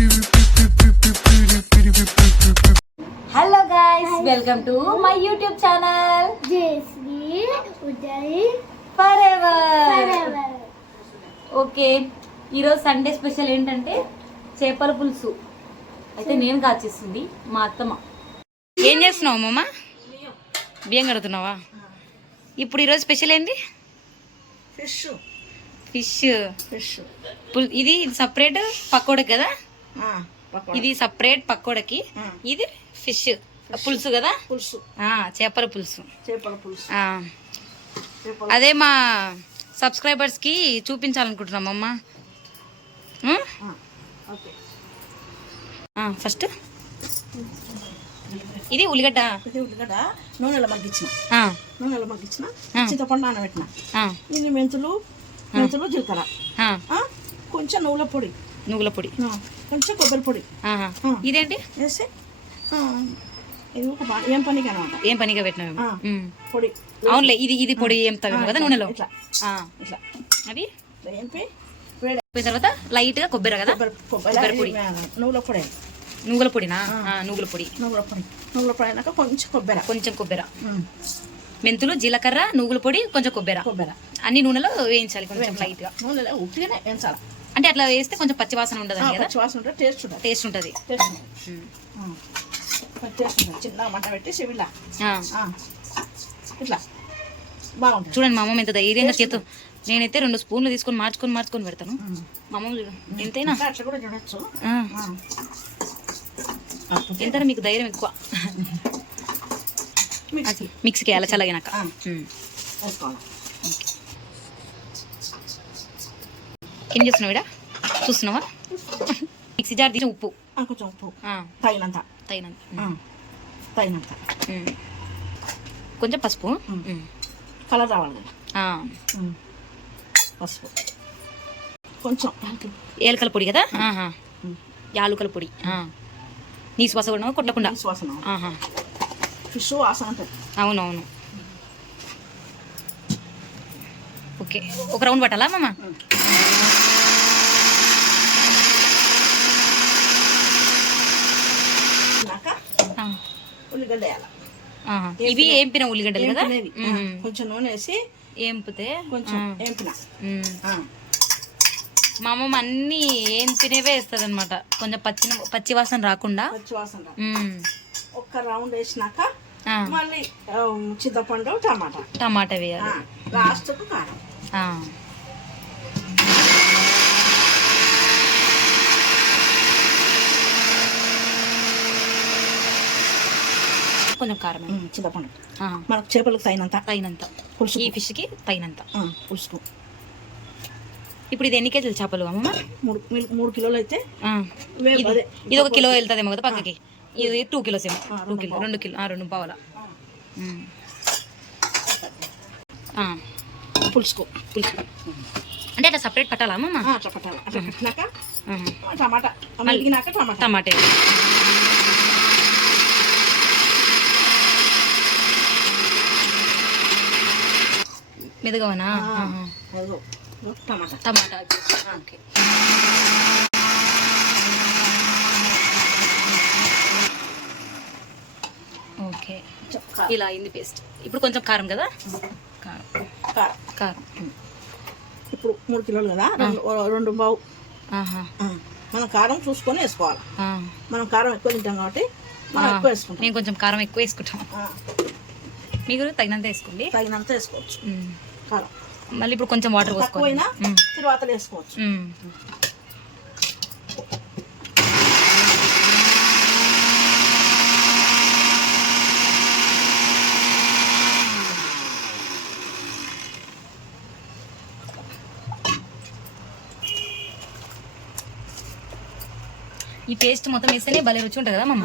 Hello guys, welcome to my YouTube channel జేస్వి Uday forever. Okay, ఈరోజు Sunday special ఏంటంటే చేపల పులుసు. అయితే నేను కాచేస్తుంది మా అత్తమ్మ. ఏం చేస్తున్నావు అమ్మమ్మ? బియ్యం కడుగుతున్నావా? ఇప్పుడు ఈరోజు స్పెషల్ ఏంటి? Fish fish. ఫిష్ ఇది సపరేట్ పకోడకి కదా, పకోడా. ఇది సపరేట్ పకోడకి, ఇది ఫిష్ పులుసు కదా, పులుసు, చేపల పులుసు. చేపల పులుసు. అదే మా సబ్స్క్రైబర్స్ కి చూపించాలనుకుంటున్నాం అమ్మ. ఓకే, ఫస్ట్ ఇది ఉల్లిగడ్డ. ఇది ఉల్లిగడ్డ నూనెలో మగ్గించిన చింతపండు నానబెట్టిన. ఇది మెంతులు జీలకర్ర, కొంచెం నువ్వుల పొడి, కొంచెం కొబ్బరి పొడి. ఇదేంటి వేసి ఇది ఒక ఏం పనికి అనమాట, ఏం పనిగా పెట్టినా పొడి. అవునులే, ఇది పొడి ఏం తగ్గు కదా నూనెలో. ఇట్లా అవి ఏంపి వేడిన తర్వాత లైట్ గా కొబ్బరి కదా, కొబ్బరి పొడి, నువ్వుల పొడి, నువ్వుల పొడినా? నువ్వుల పొడి అయినాక కొంచెం కొబ్బరి, మెంతులు, జీలకర్ర, నువ్వుల పొడి, కొంచెం కొబ్బరి అన్ని నూనెలో వేయించాలి కొంచెం లైట్ గా. నూనెలో ఉట్టిగానే వేయించాలి. అంటే అట్లా వేస్తే కొంచెం పచ్చి వాసన ఉండదు కదా, పచ్చివాసన ఉంటే టేస్ట్ ఉంటుంది. చిన్న మంట పెట్టి చెవిలా ఇట్లా బాగుంటుంది. చూడండి మా అమ్మమ్మ ఎంత ధైర్యంగా చేతు. నేనైతే 2 స్పూన్లు తీసుకొని మార్చుకొని పెడతాను. మా అమ్మమ్మ చూడు ఎంతైనా. అట్లా కూడా చూడొచ్చు. ఎంతైనా మీకు ధైర్యం ఎక్కువ. మిక్సీకి వేయాలి చల్లగినాక. ఏం చేస్తున్నావు ఇడా? చూస్తున్నావా? మిక్సీ జార్ తీసి ఉప్పు, కొంచెం ఉప్పు తగినంత, కొంచెం పసుపు, కలర్ రావాలి కదా, పసుపు, కొంచెం ఏలకల పొడి కదా, యాలుకల పొడి. నీసు వాసన కూడా కొట్టకుండా. ఫిష్ వాసన ఉంటుంది. అవునవును. ఓకే, ఒక రౌండ్ పట్టాలా అమ్మమ్మ? ఉల్లిగడ్డ వేయాలి. ఇవి ఏంపిన ఉల్లిగడ్డలు కదా, కొంచెం నూనె వేసి ఏంపితే కొంచెం ఏంపిన. మా అమ్మమ్మ అన్ని ఏంపినవే వేస్తుంది అనమాట, కొంచెం పచ్చి వాసన రాకుండా. ఒక్క రౌండ్ వేసినాక మళ్ళీ చింతపండు, టమాటా వేయాలి. లాస్ట్కు కారం. కొంచెం కారం, చింతపండు, మనకు చేపలకు తగినంత పులుసు, ఈ ఫిష్కి తగినంత పులుసుకు. ఇప్పుడు ఇది ఎన్ని కేజీలు చేపలు అమ్మమ్మ? 3 కిలోలు అయితే ఇది 1 కిలో వెళ్తుందేమో కదా పక్కకి. ఇది 2 కిలోస్ ఏమో, 2 కిలో 2 కిలో 2 పావుల పులుసుకు. అంటే అట్లా సపరేట్ పట్టాలా అమ్మమ్మ? అట్లా పట్టాలి. అట్లా పెట్టినాక టమాటా మెదుగవనా? టమాటా. ఓకే, ఓకే, ఇలా అయింది పేస్ట్. ఇప్పుడు కొంచెం కారం కదా, కారం. ఇప్పుడు 3 కిలోలు కదా, 2 పావు. మనం కారం చూసుకొని వేసుకోవాలి. మనం కారం ఎక్కువ తింటాం కాబట్టి మనం ఎక్కువ వేసుకుంటాం. నేను కొంచెం కారం ఎక్కువ వేసుకుంటాం. మీరు తగినంత వేసుకోండి. తగినంత వేసుకోవచ్చు కారం. మళ్ళీ ఇప్పుడు కొంచెం వాటర్ పోసుకోవాలి, తర్వాత వేసుకోవచ్చు. ఈ పేస్ట్ మొత్తం వేస్తేనే భలే రుచి ఉంటుంది కదా మమ్మ.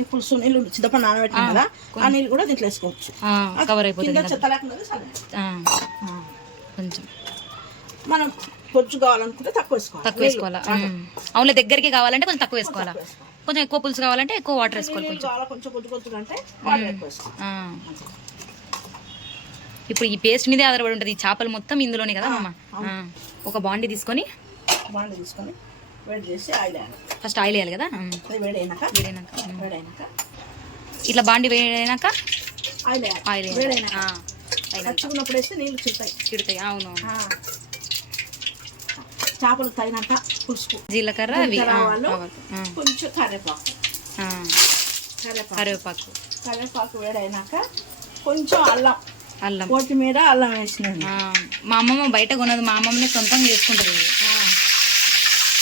ఈ పులుసు నీళ్ళు చింతపండు నానబెట్టినాం కదా, ఆ నీళ్ళు కూడా దీంట్లో వేసుకోవచ్చు. కవర్ అయిపోతుంది. చెత్త లేకుండా కొంచెం మనం కొంచెం కావాలనుకుంటే తక్కువ వేసుకోవాలా? అవును, దగ్గరికి కావాలంటే కొంచెం తక్కువ వేసుకోవాలా, కొంచెం ఎక్కువ పులుసు కావాలంటే ఎక్కువ వాటర్ వేసుకోవాలి. కొంచెం కొద్ది అంటే వాటర్ ఎక్కువ వేసుకోవాలి. ఇప్పుడు ఈ పేస్ట్ మీదే ఆధారపడి ఉంటుంది ఈ చేపలు మొత్తం ఇందులోనే కదా అమ్మ. ఒక బాండి తీసుకొని వేడి చేసి ఆయిల్ వేయాలి. ఫస్ట్ ఆయిల్ వేయాలి కదా. అది వేడైనాక ఇట్లా బాండి వేడైనాక ఆయిల్ వేడైనాక పచ్చుకున్నప్పుడు వేస్తే నీళ్ళు చిడతాయి. అవును. చేపలు తగినాక పులుసుకు జీలకర్ర కొంచెం కరివేపాకు వేడైనాక కొంచెం అల్లం కొత్తిమీర అల్లం వేసినాను. మా అమ్మమ్మ బయట కొన్నది, మా అమ్మమ్మనే సొంతంగా చేసుకుంటుంది.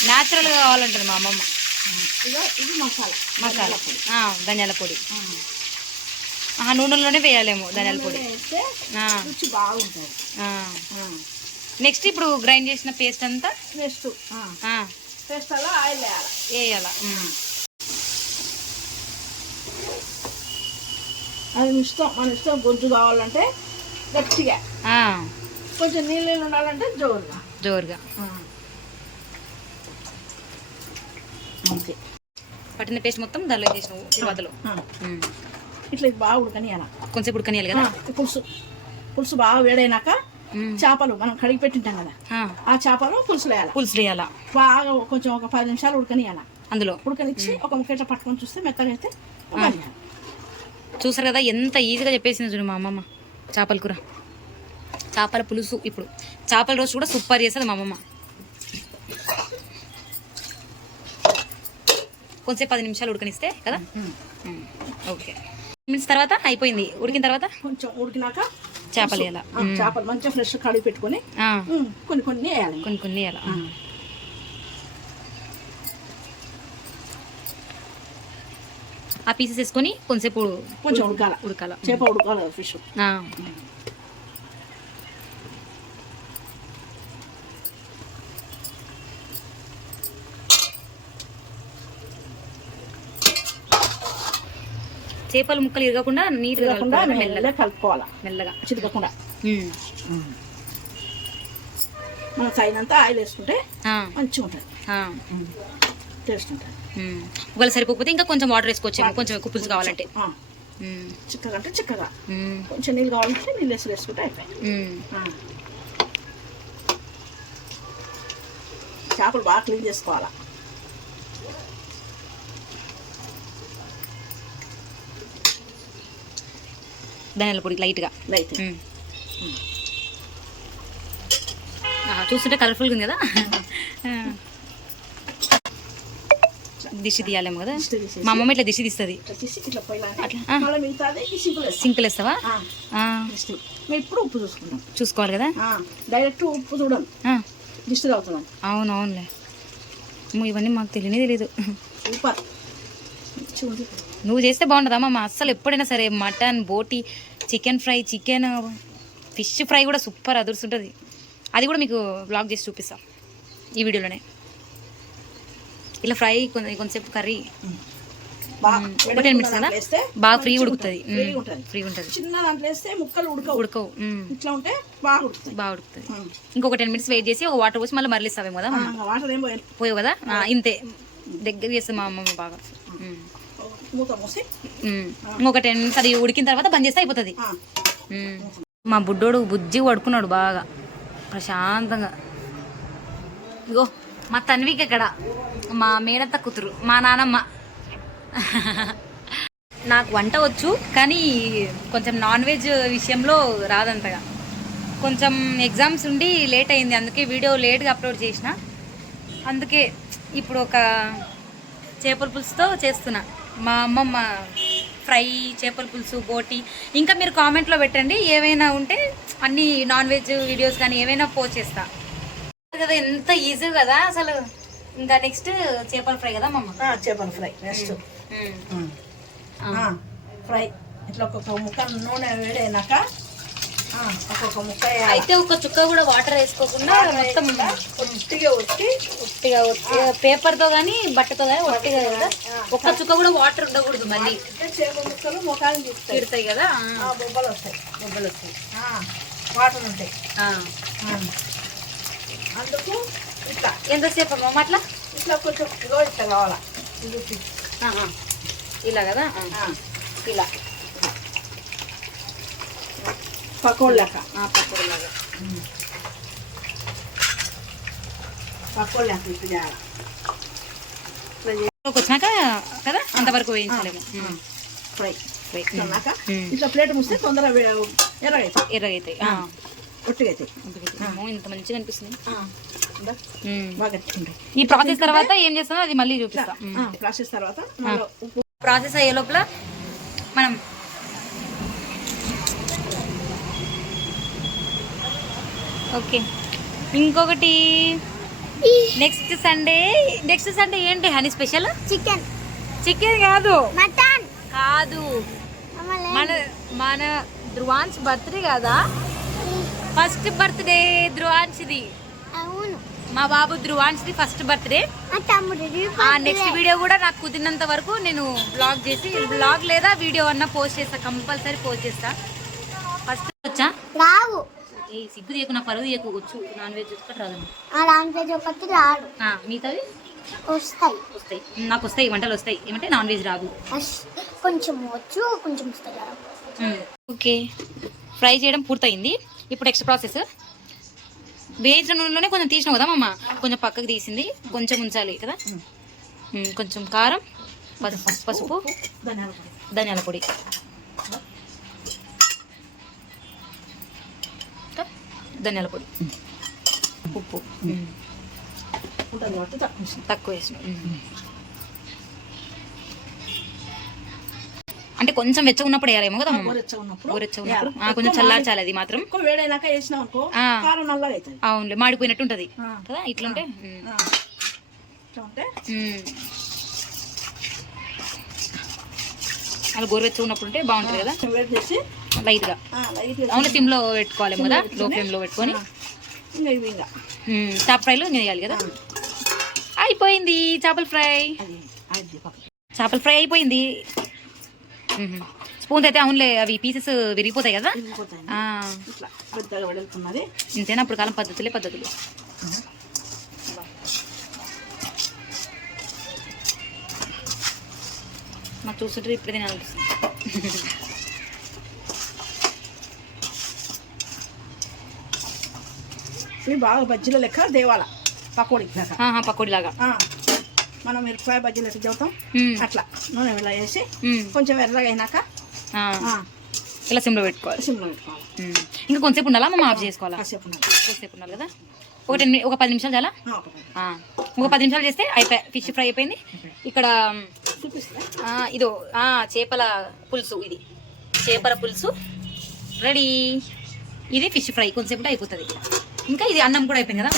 న్యాచురల్గా కావాలంటుంది మా అమ్మమ్మ. ఇది మసాలా ధనియాల పొడి నూనెలోనే వేయాలేమో ధనియాల పొడి. రుచి బాగుంటుంది. నెక్స్ట్ ఇప్పుడు గ్రైండ్ చేసిన పేస్ట్ అంతా పేస్ట్ అలా ఆయిల్ వేయాల. అది మన ఇష్టం. గొంజు కావాలంటే గట్టిగా, కొంచెం నీళ్ళు ఉండాలంటే జోరుగా. పట్టిన పేస్ట్ మొత్తం దానిలో వేసినావు తర్వాతలో ఇట్లా బాగా ఉడకనియాల. కొంచెం ఉడకనియాలి కదా. పులుసు బాగా వేడైనాక చేపలు మనం కడిగి పెట్టింటాం కదా, ఆ చేపలు పులుసు వేయాలా. బాగా కొంచెం ఒక 10 నిమిషాలు ఉడకనియాల. అందులో ఉడకనిచ్చి ఒక ముక్క ఇట్లా పట్టుకొని చూస్తే మెత్తగా అయితే చూసారు కదా ఎంత ఈజీగా చెప్పేసింది చూడు మా అమ్మమ్మ. చేపల కూర, చేపల పులుసు, ఇప్పుడు చేపల రోజు కూడా సూపర్ చేస్తుంది మా అమ్మమ్మ. కొంచెం 10 నిమిషాలు ఉడకనిస్తే కదా. ఓకే, మినిట్స్ తర్వాత అయిపోయింది. ఉడికిన తర్వాత కొంచెం ఉడికినాక చేపలు వేయాలి. చేపలు మంచిగా ఫ్రెష్ కడిగి పెట్టుకొని కొన్ని వేయాలి. ఆ పీసెస్ వేసుకొని కొంచెం ఉడకాల. చేప ఉడకాలి ఫిష్. చేపలు ముక్కలు ఇరగకుండా నీట్గా మెల్లగా కలుపుకోవాలి. మెల్లగా చితకకుండా మనం తగినంత ఆయిల్ వేసుకుంటే మంచిగా ఉంటుంది, టేస్ట్ ఉంటుంది. ఒకవేళ సరిపోకపోతే ఇంకా కొంచెం వాటర్ వేసుకోవచ్చు, కొంచెం ఎక్కువ పులుసు కావాలంటే. చిక్కగా అంటే చిక్కగా, కొంచెం నీళ్ళు కావాలంటే నీళ్ళు వేసుకుంటే అయిపోయి. చేపలు బాగా క్లీన్ చేసుకోవాలా. ధనియాల పొడి లైట్గా చూస్తుంటే కలర్ఫుల్గా ఉంది కదా. దిష్టి తీయాలేమో కదా. మా అమ్మమ్మ ఇట్లా దిష్టి తీస్తుంది. సింపుల్ వేస్తావా? ఇప్పుడు ఉప్పు చూసుకోవాలి కదా. డైరెక్ట్ ఉప్పు చూడండి, దిష్టి తాగుతున్నాం. అవునవునులే, ఇవన్నీ మాకు తెలియదు. నువ్వు చేస్తే బాగుంటుందా అమ్మమ్మ? అస్సలు ఎప్పుడైనా సరే మటన్, బోటి, chicken fry, chicken fish fry కూడా సూపర్ అదురుస్తుంటుంది. అది కూడా మీకు బ్లాగ్ చేసి చూపిస్తాం ఈ వీడియోలోనే. ఇలా ఫ్రై కొంచెంసేపు కర్రీ ఒక 10 మినిట్స్ కదా, బాగా ఫ్రీ ఉడుకుతుంది. ఫ్రీ ఉంటుంది. చిన్న దాంట్లో వేస్తే ముక్కలు ఉడకవు. ఇట్లా ఉంటే బాగా ఉడుకుతుంది. ఇంకొక 10 మినిట్స్ వెయిట్ చేసి ఒక వాటర్ పోసి మళ్ళీ మరలిస్తావేమో కదా. వాటర్ ఏం పోయావు కదా. ఇంతే దగ్గర చేస్తుంది మా అమ్మమ్మ బాగా. ఇంకొక 10 మినిట్స్ అది ఉడికిన తర్వాత బంద్ చేస్తే అయిపోతుంది. మా బుడ్డోడు బుజ్జి పడుకున్నాడు బాగా ప్రశాంతంగా. ఇగో మా తన్వికి ఇక్కడ మా మేనత్త కూతురు, మా నానమ్మ. నాకు వంట వచ్చు, కానీ కొంచెం నాన్ వెజ్ విషయంలో రాదంతగా. కొంచెం ఎగ్జామ్స్ ఉండి లేట్ అయింది, అందుకే వీడియో లేట్గా అప్లోడ్ చేసిన. అందుకే ఇప్పుడు ఒక చేపల పులుసుతో చేస్తున్నా. మా అమ్మమ్మ ఫ్రై, చేపల పులుసు, బోటి. ఇంకా మీరు కామెంట్లో పెట్టండి, ఏవైనా ఉంటే అన్ని నాన్ వెజ్ వీడియోస్ కానీ ఏవైనా పోస్ట్ చేస్తా కదా. ఎంత ఈజీ కదా అసలు. ఇంకా నెక్స్ట్ చేపల ఫ్రై కదా మమ్మ. చేపల ఫ్రై నెక్స్ట్ ఫ్రై. ఇట్లా ఒక్కొక్క ముక్క నూనె వేడైనాక ఒక్కొక్క ముక్క అయితే ఒక చుక్క కూడా వాటర్ వేసుకోకుండా మొత్తం ఒట్టిగా పేపర్తో కానీ బట్టతో కానీ ఒట్టిగా కదా. ఒక్క చుక్క కూడా వాటర్ ఉండకూడదు. మళ్ళీ చేప ముక్కలు ముఖాన్ని తిడతాయి కదా, బొబ్బలు వస్తాయి. వాటర్ ఉంటాయి. అందుకు ఇట్లా ఎంతసేపు అమ్మ అట్లా ఇట్లా కొంచెం ఇట్లా కావాలా. ఇలా కదా, ఇలా పకోడీ లెక్క. పకోడీ లాగా. పకోడీ లెక్క ఇట్లా చేయాలి. వచ్చినాక కదా అంతవరకు వేయించలేము. ఫ్రై అన్నాక ఇట్లా ప్లేట్ ముస్తే తొందరగా ఎర్రగైతాయి. ఒట్టిగా అవుతాయి. ఇంత మంచిగా అనిపిస్తుంది. బాగా ఈ ప్రాసెస్ తర్వాత ఏం చేస్తామో అది మళ్ళీ చూపిస్తాం. ప్రాసెస్ తర్వాత ప్రాసెస్ అయ్యే లోపల మనం ఓకే. ఇంకొకటి నెక్స్ట్ సండే ఏంటి హనీ స్పెషల్? చికెన్ కాదు, మటన్ కాదు, మన ధ్రువాన్స్ బర్త్డే కదా, ఫస్ట్ బర్త్డే ధ్రువాన్స్ది. అవును, మా బాబు ధ్రువాన్స్ది ఫస్ట్ బర్త్డే. నెక్స్ట్ వీడియో కూడా నాకు కుదిరినంత వరకు నేను బ్లాగ్ లేదా వీడియో అన్నా పోస్ట్ చేస్తా, కంపల్సరీ పోస్ట్ చేస్తా. ఫస్ట్ వచ్చా రావు, సిగ్గు తీయకు, నా పరువు తీయకు. వచ్చు నాన్ వెజ్ రాదు. నాన్ వెజ్ ఒకటి రాడు, మిగతావి వస్తాయి. నాకు వస్తాయి, వంటలు వస్తాయి. ఏమంటే నాన్ వెజ్ రాదు, కొంచెం వచ్చు, కొంచెం వస్తాయి. ఓకే. ఫ్రై చేయడం పూర్తయింది. ఇప్పుడు నెక్స్ట్ ప్రాసెస్ వేయించిన నూనెలోనే కొంచెం తీసినావు కదా మమ్మ, కొంచెం పక్కకు తీసింది, కొంచెం ఉంచాలి కదా. కొంచెం కారం, పసుపు, ధనియాల పొడి, ఉప్పు తక్కువ వేసిన. అంటే కొంచెం వెచ్చగా ఉన్నప్పుడు వేయాలేమో కదా, కొంచెం చల్లార్చాలి. అది మాత్రం వేడైనాక వేసినాం అనుకో కారం నల్లగా అవుతుంది. అవునులే, మాడిపోయినట్టు ఉంటది కదా ఇట్లుంటే. అది గోరువెచ్చగా ఉన్నప్పుడు ఉంటే బాగుంటుంది కదా. వేడి చేసి లైట్ గా అవును సిమ్ లో పెట్టుకోవాలేమో కదా, లో ఫ్లేమ్ లో పెట్టుకొని చాప్ ఫ్రైలో వేయాలి కదా. అయిపోయింది చేపల ఫ్రై అయిపోయింది. స్పూన్ అయితే అవునులే, అవి పీసెస్ విరిగిపోతాయి కదా. ఇంతేనా అప్పుడు కాలం పద్ధతులు. నాకు చూస్తుంటే ఇప్పుడు తినాలనిపిస్తుంది. ఇవి బాగా బజ్జీల లెక్క దేవాల పకోడీ లాగా. మనం మిరపకాయ బజ్జీలు ఎట్లా చదువుతాం అట్లా నూనె ఇలా వేసి కొంచెం ఎర్రగా అయినాక ఇలా సిమ్లో పెట్టుకోవాలి. ఇంకా కొంచెంసేపు ఉండాలా మనం ఆఫ్ చేసుకోవాలా? కొంచెంసేపు ఉండాలి కదా. ఒక 10 నిమిషాలు చాలా. ఒక 10 నిమిషాలు చేస్తే అయిపోయి ఫిష్ ఫ్రై అయిపోయింది. ఇక్కడ ఇదో చేపల పులుసు, ఇది చేపల పులుసు రెడీ. ఇది ఫిష్ ఫ్రై కొంచెంసేపు అయిపోతుంది. ఇంకా ఇది అన్నం కూడా అయిపోయింది కదా.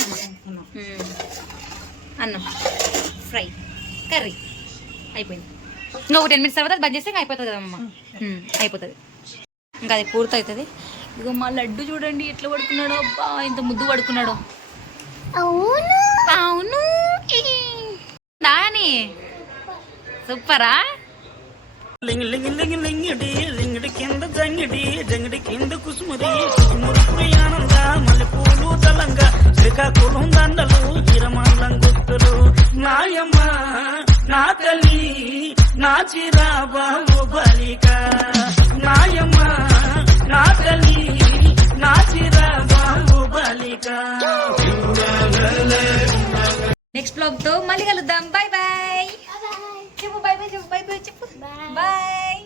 అన్నం ఫ్రై కర్రీ అయిపోయింది. ఇంకా ఒక 10 మినిట్స్ తర్వాత బంద్ చేస్తే అయిపోతుంది కదమ్మా. అయిపోతుంది, ఇంకా అది పూర్తి అవుతుంది. ఇదిగో మా లడ్డు చూడండి ఎట్లా పడుకున్నాడో, అబ్బా ఇంత ముద్దు పడుకున్నాడో. అవును దాని సూపరా. లింగి లింగి లింగి లింగిడి లింగిడి కింద జంగిడి జంగిడి కింద కుసుముది కుసుమురుపుడి ఆనంద మల్లెపూలు తలంగా శ్రీకాకుళం దండలు ఇరమల్లం గుర్తులు నాయమ్మ నా తల్లి నా చిరాబాబు బాలిక నాయమ్మ నా తల్లి నా చిరాబాబు బాలిక. నెక్స్ట్ బ్లాగ్ తో మళ్ళీ కలుద్దాం. బాయ్ బాయ్ చెప్పు, బాయ్ బాయ్ చెప్పు, బాయ్ బాయ్ చెప్పు, బాయ్.